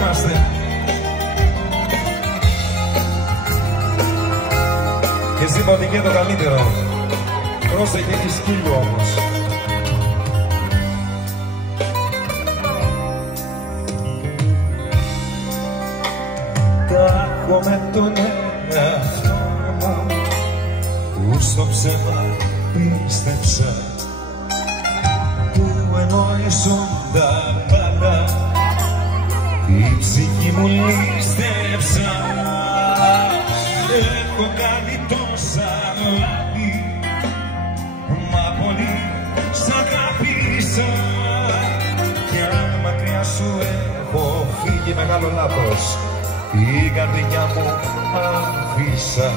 είμαστε. Και συμπαντικέ το καλύτερο. Πρόσεχε, έχει σκύλο όμως. Τα έχω με τον εαυτό μου που στο ψέμα πίστεψα, που εννοήσουν τα πάντα, η ψυχή μου λίστεψα. Έχω κάνει τόσα λάθη, μα πολύ σ' αγάπησα, κι αν μακριά σου έχω φύγει μεγάλο λάθος, η καρδιά μου αφήσα.